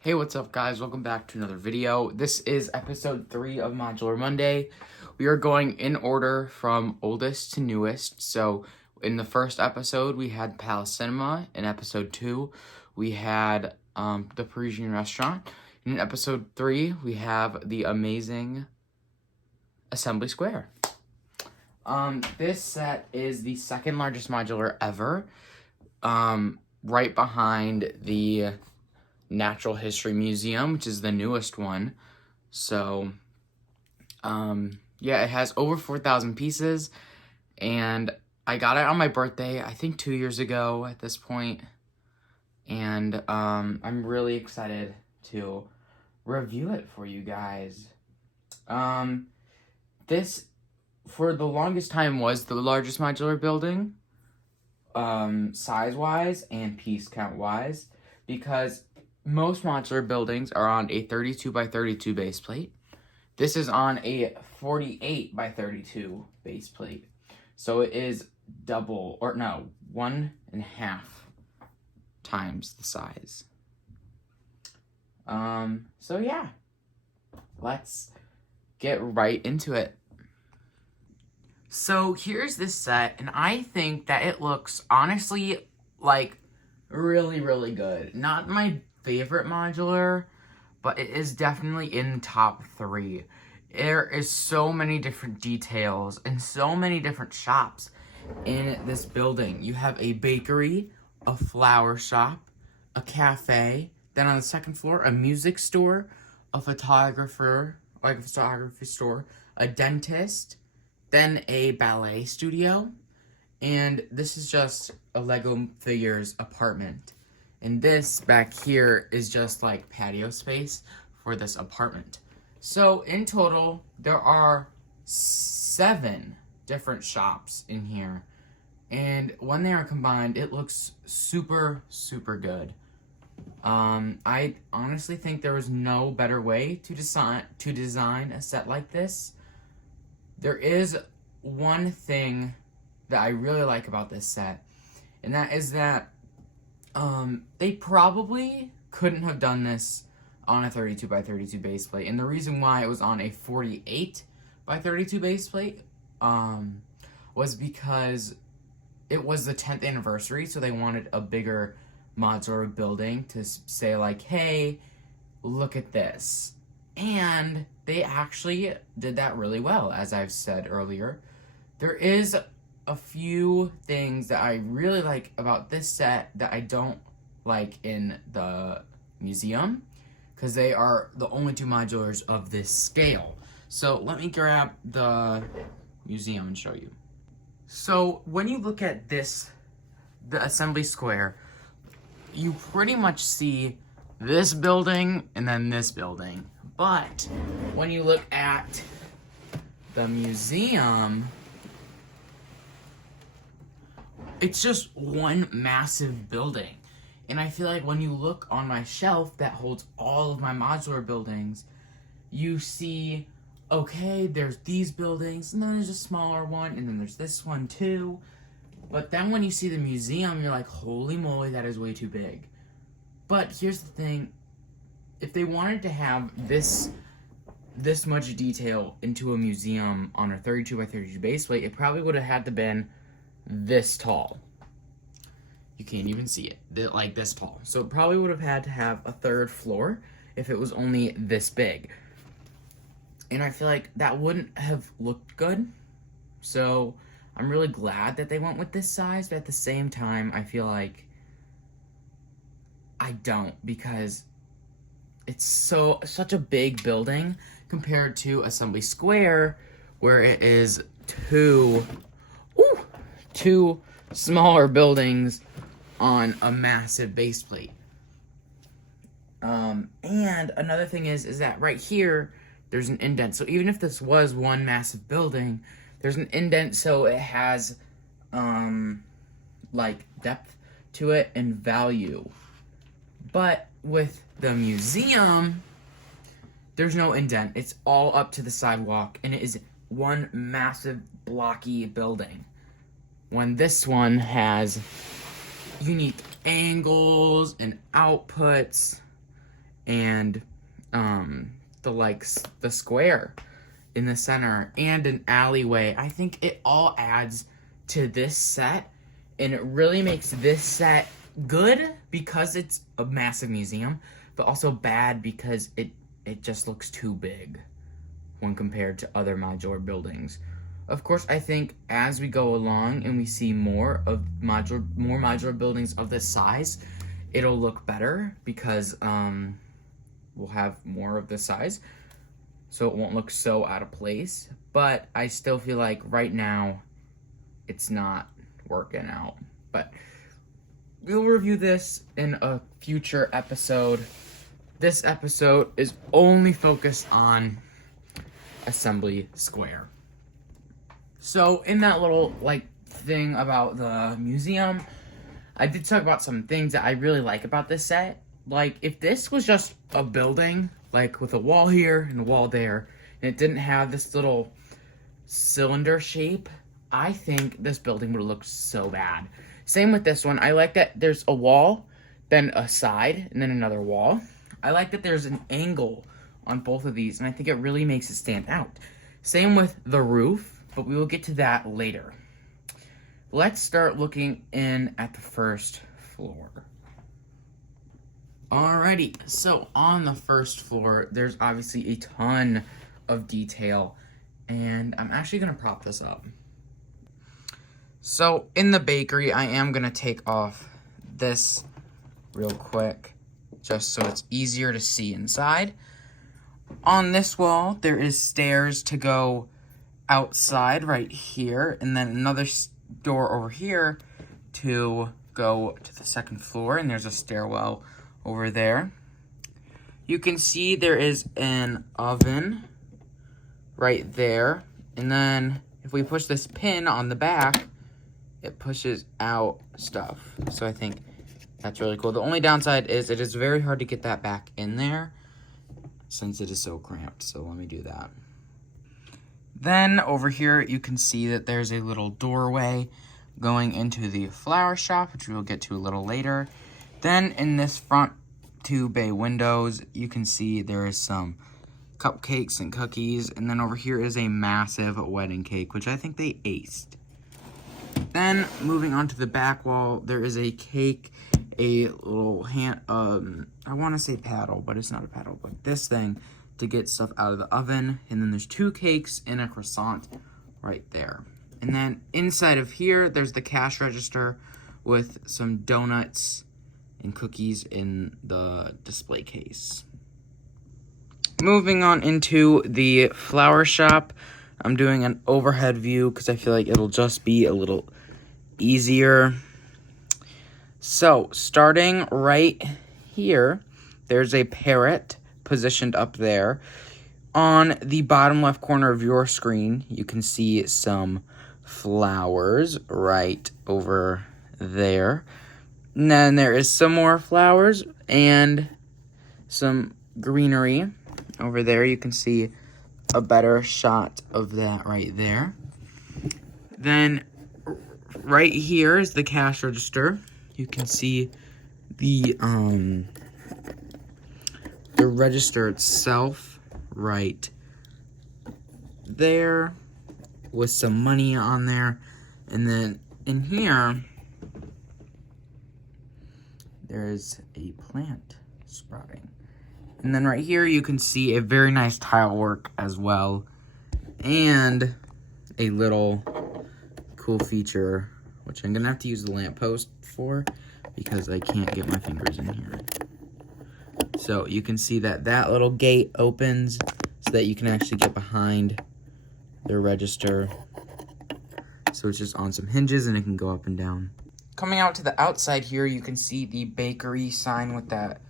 Hey, what's up guys? Welcome back to another video. This is episode 3 of Modular Monday. We are going in order from oldest to newest. So in the first episode, we had Palace Cinema. In episode 2, we had the Parisian Restaurant. In episode 3, we have the amazing Assembly Square. This set is the second largest modular ever, right behind the Natural History Museum, which is the newest one. So, yeah, it has over 4,000 pieces, and I got it on my birthday, I think 2 years ago at this point, and I'm really excited to review it for you guys. This, for the longest time, was the largest modular building, size-wise and piece count-wise, because most modular buildings are on a 32 by 32 base plate. This is on a 48 by 32 base plate. So it is double, or no, 1.5 times the size. So yeah, let's get right into it. So here's this set, and I think that it looks, honestly, like, really, really good. Not my favorite modular, but it is definitely in top 3. There is so many different details and so many different shops in this building. You have a bakery, a flower shop, a cafe, then on the second floor, a music store, a photography store, a dentist, then a ballet studio, and this is just a Lego figures apartment. And this back here is just like patio space for this apartment. So in total, there are 7 different shops in here. And when they are combined, it looks super, super good. I honestly think there is no better way to design a set like this. There is one thing that I really like about this set, and that is that they probably couldn't have done this on a 32 by 32 base plate. And the reason why it was on a 48 by 32 base plate was because it was the 10th anniversary, so they wanted a bigger modular building to say like, hey, look at this. And they actually did that really well, as I've said earlier. There is a few things that I really like about this set that I don't like in the museum, because they are the only 2 modulars of this scale. So let me grab the museum and show you. So when you look at this, the Assembly Square, you pretty much see this building and then this building. But when you look at the museum, it's just one massive building. And I feel like when you look on my shelf that holds all of my modular buildings, you see, okay, there's these buildings, and then there's a smaller one, and then there's this one too. But then when you see the museum, you're like, holy moly, that is way too big. But here's the thing, if they wanted to have this much detail into a museum on a 32 by 32 base plate, it probably would have had to been this tall. You can't even see it, like this tall. So it probably would have had to have a 3rd floor if it was only this big. And I feel like that wouldn't have looked good. So I'm really glad that they went with this size, but at the same time, I feel like I don't, because it's such a big building compared to Assembly Square, where it is two smaller buildings on a massive base plate. And another thing is that right here, there's an indent. So even if this was one massive building, there's an indent, so it has, like, depth to it and value. But with the museum, there's no indent. It's all up to the sidewalk, and it is one massive blocky building. When this one has unique angles and outputs and the square in the center and an alleyway. I think it all adds to this set, and it really makes this set good because it's a massive museum, but also bad because it just looks too big when compared to other modular buildings. Of course, I think as we go along and we see more modular buildings of this size, it'll look better because we'll have more of this size, so it won't look so out of place. But I still feel like right now it's not working out. But we'll review this in a future episode. This episode is only focused on Assembly Square. So in that little thing about the museum, I did talk about some things that I really like about this set. Like, if this was just a building, like with a wall here and a wall there, and it didn't have this little cylinder shape, I think this building would have looked so bad. Same with this one. I like that there's a wall, then a side, and then another wall. I like that there's an angle on both of these, and I think it really makes it stand out. Same with the roof, but we will get to that later. Let's start looking in at the first floor. Alrighty, so on the first floor, there's obviously a ton of detail, and I'm actually going to prop this up. So in the bakery, I am going to take off this real quick, just so it's easier to see inside. On this wall, there is stairs to go outside right here, and then another door over here to go to the second floor, and there's a stairwell over there. You can see there is an oven right there, and then if we push this pin on the back, it pushes out stuff. So I think that's really cool. The only downside is it is very hard to get that back in there since it is so cramped. So let me do that. Then over here, you can see that there's a little doorway going into the flower shop, which we'll get to a little later. Then in this front two bay windows, you can see there is some cupcakes and cookies. And then over here is a massive wedding cake, which I think they aced. Then moving on to the back wall, there is a cake, a little hand, I want to say paddle, but it's not a paddle, but this thing to get stuff out of the oven. And then there's two cakes and a croissant right there. And then inside of here, there's the cash register with some donuts and cookies in the display case. Moving on into the flower shop, I'm doing an overhead view because I feel like it'll just be a little easier. So starting right here, there's a parrot positioned up there. On the bottom left corner of your screen, you can see some flowers right over there. And then there is some more flowers and some greenery over there. You can see a better shot of that right there. Then right here is the cash register. You can see the register itself right there with some money on there. And then in here, there's a plant sprouting. And then right here, you can see a very nice tile work as well. And a little cool feature, which I'm gonna have to use the lamppost for because I can't get my fingers in here. So you can see that that little gate opens so that you can actually get behind the register. So it's just on some hinges and it can go up and down. Coming out to the outside here, you can see the bakery sign with that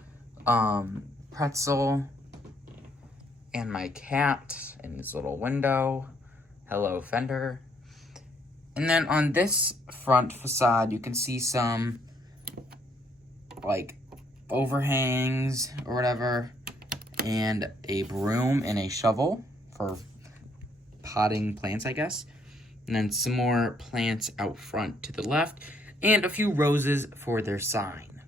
pretzel and my cat in this little window. Hello, Fender. And then on this front facade, you can see some like overhangs or whatever, and a broom and a shovel for potting plants, I guess. And then some more plants out front to the left, and a few roses for their sign.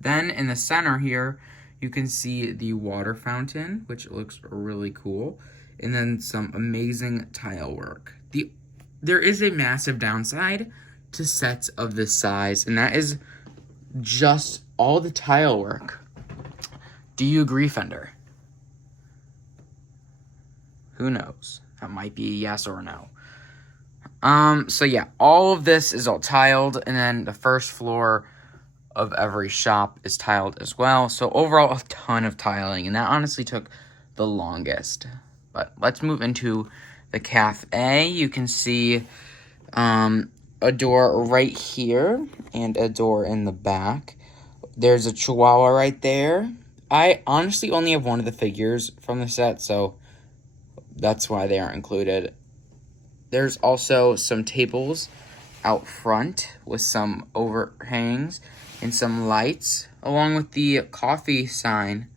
Then in the center here, You can see the water fountain, which looks really cool, and then some amazing tile work. There is a massive downside to sets of this size, and that is just all the tile work. Do you agree, Fender? Who knows? That might be a yes or no. So yeah, all of this is all tiled, and then the first floor of every shop is tiled as well. So overall, a ton of tiling, and that honestly took the longest. But let's move into the cafe. You can see a door right here and a door in the back. There's a chihuahua right there. I honestly only have one of the figures from the set, so that's why they aren't included. There's also some tables out front with some overhangs and some lights, along with the coffee sign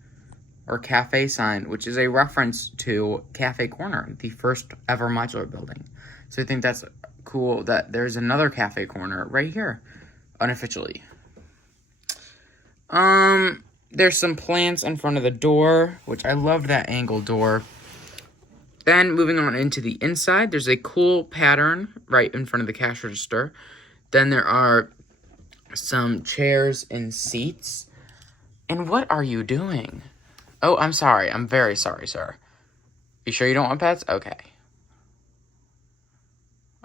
or cafe sign, which is a reference to Cafe Corner, the first ever modular building. So I think that's cool that there's another Cafe Corner right here, unofficially. There's some plants in front of the door, which I love that angled door. Then moving on into the inside, there's a cool pattern right in front of the cash register. Then there are some chairs and seats. And what are you doing? Oh, I'm sorry. I'm very sorry, sir. You sure you don't want pets? Okay.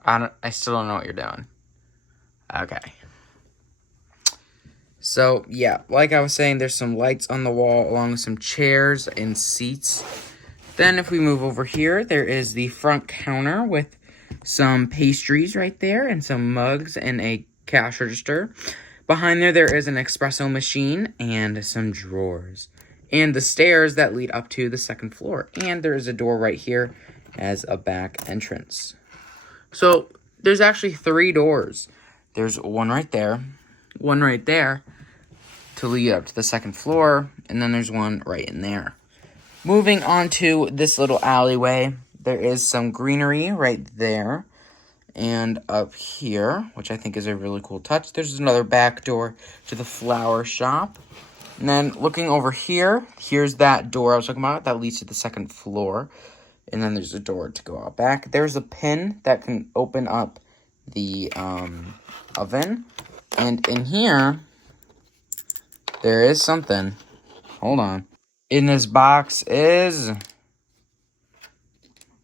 I still don't know what you're doing. Okay. So, yeah, like I was saying, there's some lights on the wall along with some chairs and seats. Then if we move over here, there is the front counter with some pastries right there and some mugs and a cash register. Behind there is an espresso machine and some drawers. And the stairs that lead up to the second floor. And there is a door right here as a back entrance. So there's actually 3 doors. There's one right there to lead up to the second floor, and then there's one right in there. Moving on to this little alleyway, there is some greenery right there and up here, which I think is a really cool touch. There's another back door to the flower shop. And then looking over here, here's that door I was talking about that leads to the second floor. And then there's a door to go out back. There's a pin that can open up the oven. And in here, there is something. Hold on. In this box is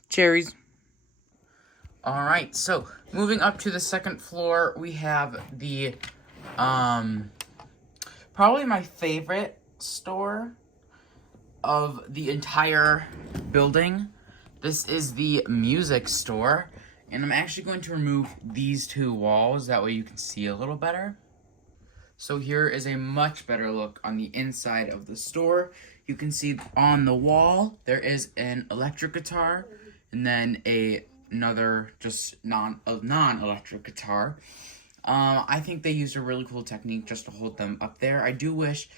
cherries. Alright, so moving up to the second floor, we have the probably my favorite store of the entire building. This is the music store, and I'm actually going to remove these 2 walls, that way you can see a little better. So here is a much better look on the inside of the store. You can see on the wall, there is an electric guitar, and then another just non-electric guitar. I think they used a really cool technique just to hold them up there. I do wish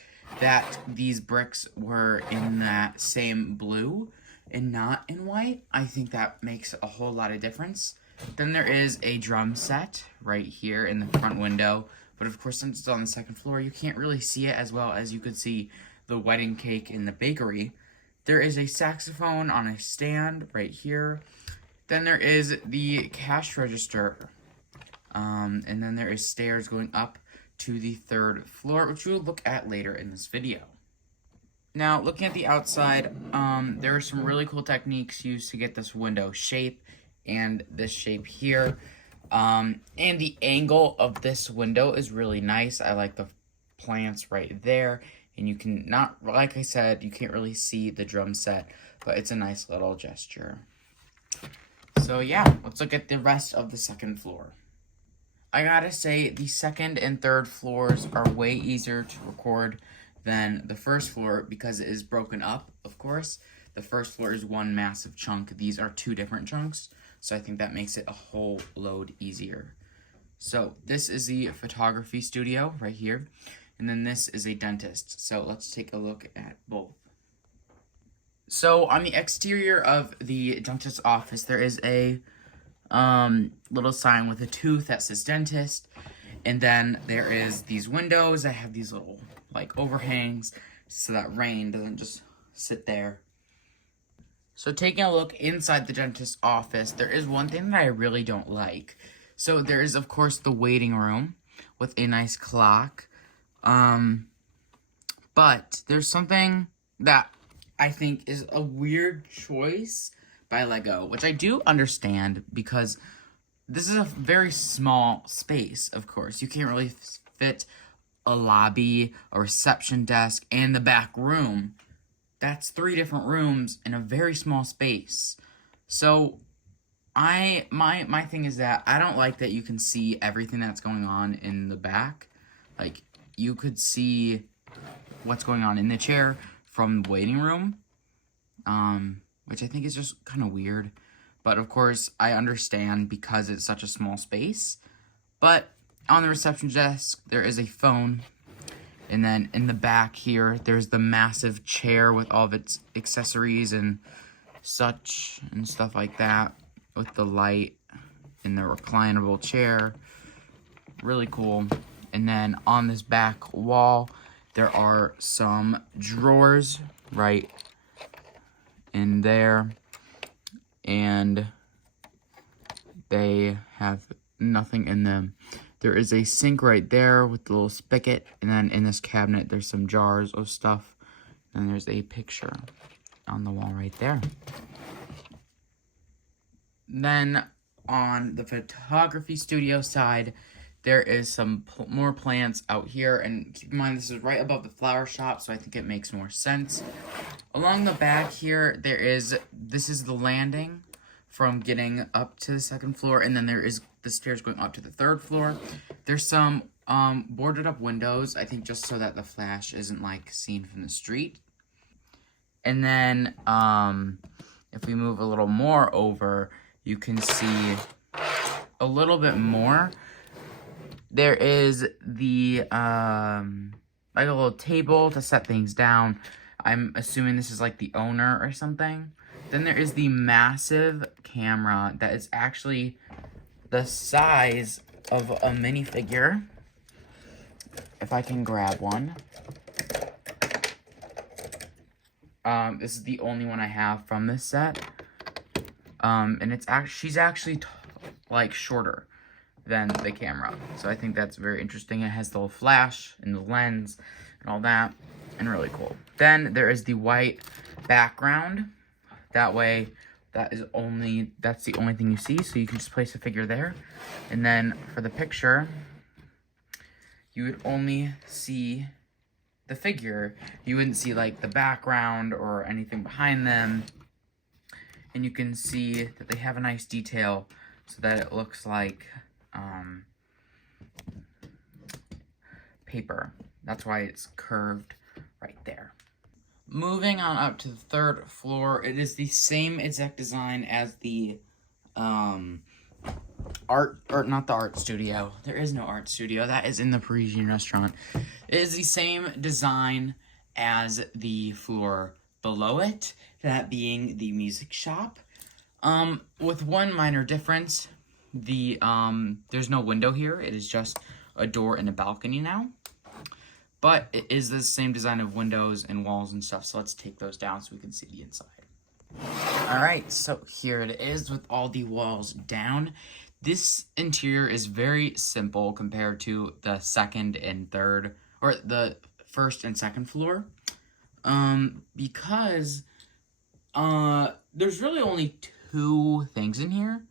that these bricks were in that same blue and not in white. I think that makes a whole lot of difference. Then there is a drum set right here in the front window. But of course, since it's on the second floor, you can't really see it as well as you could see the wedding cake in the bakery. There is a saxophone on a stand right here. Then there is the cash register. And then there is stairs going up to the 3rd floor, which we'll look at later in this video. Now, looking at the outside, there are some really cool techniques used to get this window shape and this shape here. And the angle of this window is really nice. I like the plants right there. And you can not, like I said, you can't really see the drum set, but it's a nice little gesture. So yeah, let's look at the rest of the second floor. I gotta say, the second and third floors are way easier to record than the first floor because it is broken up, of course. The first floor is one massive chunk. These are 2 different chunks, so I think that makes it a whole load easier. So this is the photography studio right here, and then this is a dentist. So let's take a look at both. So on the exterior of the dentist's office, there is a little sign with a tooth that says dentist, and then there is these windows that have these little like overhangs. so that rain doesn't just sit there. So taking a look inside the dentist's office, there is one thing that I really don't like. So there is, of course, the waiting room with a nice clock. But there's something that I think is a weird choice by Lego, which I do understand because this is a very small space, of course. You can't really fit a lobby, a reception desk, and the back room. That's 3 different rooms in a very small space. So my thing is that I don't like that you can see everything that's going on in the back. Like, you could see what's going on in the chair from the waiting room, which I think is just kind of weird. But of course, I understand because it's such a small space. But on the reception desk, there is a phone. And then in the back here, there's the massive chair with all of its accessories and such and stuff like that, with the light and the reclinable chair. Really cool. And then on this back wall, there are some drawers right in there. And they have nothing in them. There is a sink right there with the little spigot, and then in this cabinet there's some jars of stuff, and there's a picture on the wall right there. Then on the photography studio side, there is some more plants out here, and keep in mind this is right above the flower shop, so I think it makes more sense. Along the back here, this is the landing from getting up to the 2nd floor, and then there is the stairs going up to the 3rd floor. There's some boarded up windows, I think just so that the flash isn't like seen from the street. And then if we move a little more over, you can see a little bit more. There is the like a little table to set things down. I'm assuming this is like the owner or something. Then there is the massive camera that is actually the size of a minifigure. If I can grab one. This is the only one I have from this set. And she's actually like shorter than the camera. So I think that's very interesting. It has the little flash and the lens and all that, and really cool. Then there is the white background. That way, that's the only thing you see, so you can just place a figure there. And then for the picture, you would only see the figure. You wouldn't see like the background or anything behind them. And you can see that they have a nice detail so that it looks like paper. That's why it's curved right there. Moving on up to the 3rd floor, it is the same exact design as the not the art studio. There is no art studio. That is in the Parisian restaurant. It is the same design as the floor below it, that being the music shop. With one minor difference, there's no window here. It is just a door and a balcony now. But it is the same design of windows and walls and stuff, so let's take those down so we can see the inside. Alright, so here it is with all the walls down. This interior is very simple compared to the 2nd and 3rd, or the 1st and 2nd floor. Because there's really only 2 things in here.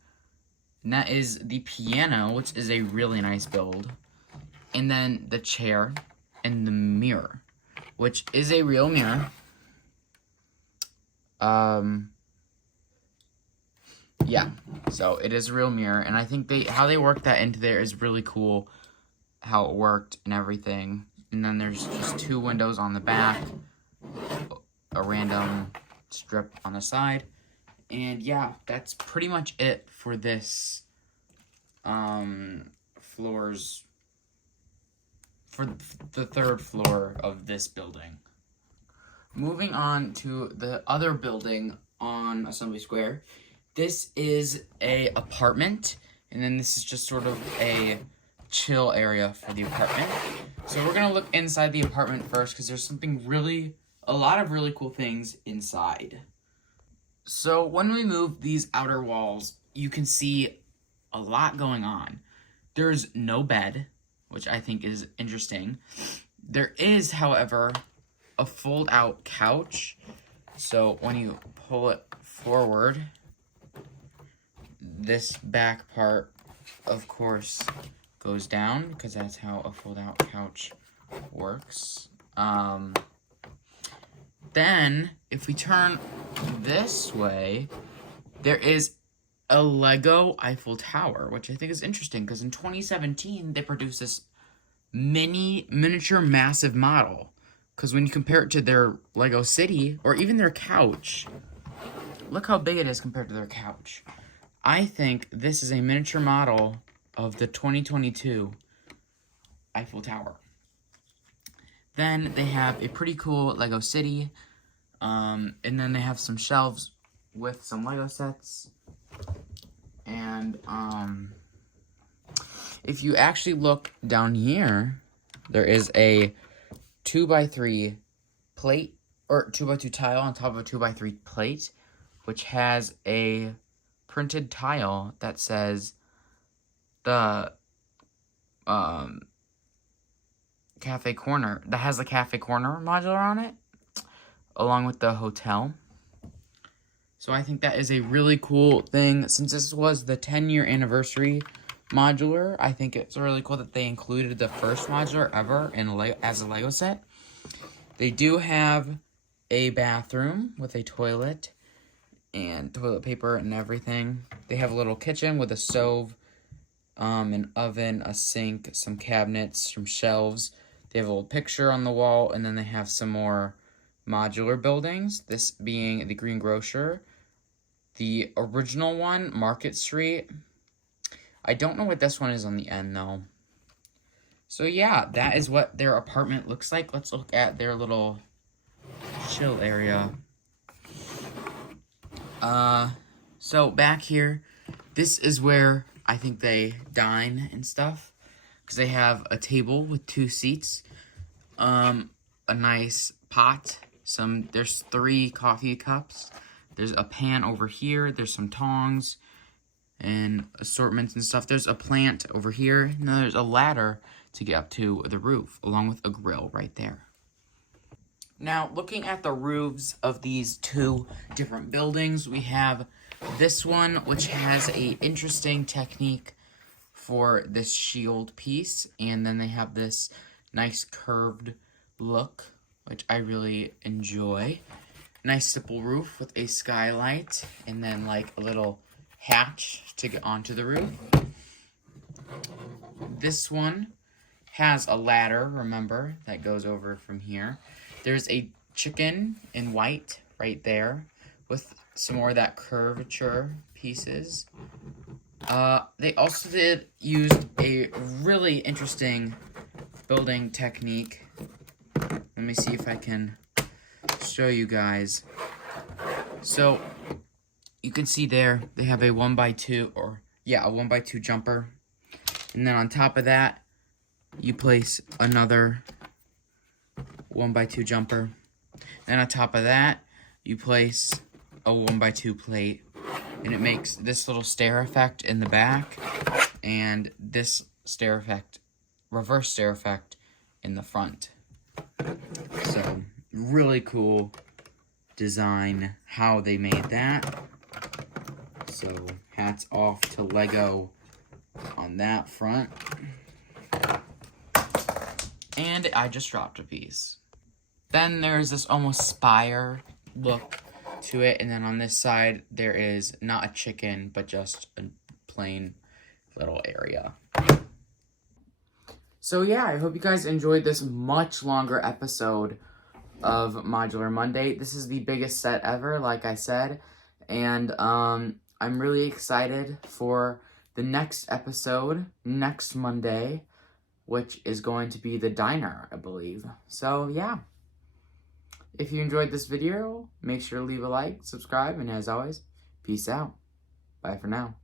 And that is the piano, which is a really nice build. And then the chair and the mirror, which is a real mirror. Yeah, so it is a real mirror, and I think how they worked that into there is really cool, how it worked and everything. And then there's just 2 windows on the back, a random strip on the side, and yeah, that's pretty much it for this floors, for the 3rd floor of this building. Moving on to the other building on Assembly Square. This is a apartment, and then this is just sort of a chill area for the apartment. So we're gonna look inside the apartment first because there's a lot of really cool things inside. So when we move these outer walls, you can see a lot going on. There's no bed, which I think is interesting. There is, however, a fold-out couch. So when you pull it forward, this back part, of course, goes down because that's how a fold-out couch works. Then, if we turn this way, there is a Lego Eiffel Tower, which I think is interesting because in 2017, they produced this miniature massive model. Because when you compare it to their Lego City, or even their couch, look how big it is compared to their couch. I think this is a miniature model of the 2022 Eiffel Tower. Then they have a pretty cool Lego City, and then they have some shelves with some Lego sets. And if you actually look down here, there is a 2x3 plate, or 2x2 tile on top of a 2x3 plate, which has a printed tile that says the cafe corner, that has the cafe corner modular on it, along with the hotel. So I think that is a really cool thing. Since this was the 10-year anniversary modular, I think it's really cool that they included the first modular ever as a Lego set. They do have a bathroom with a toilet and toilet paper and everything. They have a little kitchen with a stove, an oven, a sink, some cabinets, some shelves. They have a little picture on the wall, and then they have some more modular buildings, this being the Green Grocer. The original one, Market Street. I don't know what this one is on the end, though. So, yeah, that is what their apartment looks like. Let's look at their little chill area. So, back here, this is where I think they dine and stuff. Because they have a table with 2 seats, a nice pot, there's 3 coffee cups, there's a pan over here, there's some tongs, and assortments and stuff. There's a plant over here, and then there's a ladder to get up to the roof, along with a grill right there. Now, looking at the roofs of these 2 different buildings, we have this one, which has a interesting technique for this shield piece, and then they have this nice curved look, which I really enjoy. Nice simple roof with a skylight, and then like a little hatch to get onto the roof. This one has a ladder, remember, that goes over from here. There's a chicken in white right there with some more of that curvature pieces. They also used a really interesting building technique. Let me see if I can show you guys. So, you can see there, they have a 1x2, a 1x2 jumper. And then on top of that, you place another 1x2 jumper. Then on top of that, you place a 1x2 plate. And it makes this little stair effect in the back, and this reverse stair effect in the front. So, really cool design how they made that. So, hats off to Lego on that front. And I just dropped a piece. Then there's this almost spire look to it, and then on this side there is not a chicken but just a plain little area. So yeah, I hope you guys enjoyed this much longer episode of Modular Monday. This is the biggest set ever, like I said, and I'm really excited for the next episode next Monday, which is going to be the diner, I believe. So yeah. If you enjoyed this video, make sure to leave a like, subscribe, and as always, peace out. Bye for now.